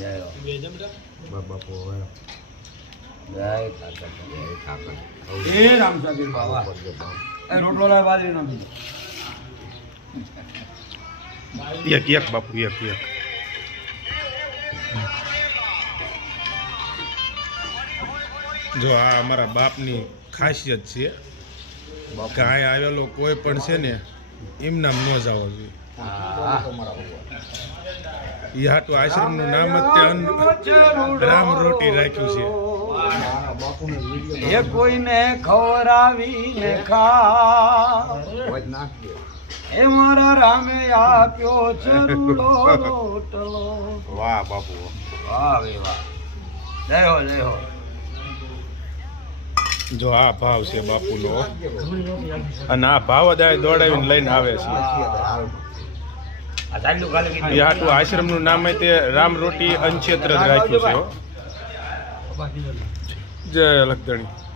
બાપુ જય ઠાકર એ રામસાગર બાવા એ રોટલો લાય બાજરી નો એક એક બાપુ એક એક જો આ અમારા બાપની ખાસિયત છે કે આ આવેલો કોઈ પણ છે ને એમનામ ન જવો જોઈએ એ હાટું આશ્રમનું નામ જ રામ રોટી રાખ્યું છે એ કોઈને ખવરાવીને ખા એ મારા રામે આપ્યો ચરૂડો રોટલો વાહ બાપુ વાહ વે વાહ જય હો જય હો જો આ ભાવ છે બાપુનો અને આ ભાવ જ આ દોડાવીને લઈને આવે છે એ હાટું આશ્રમનું નામ તે રામ રોટી અંચેત્ર જ રાખ્યું છે જય લખદણી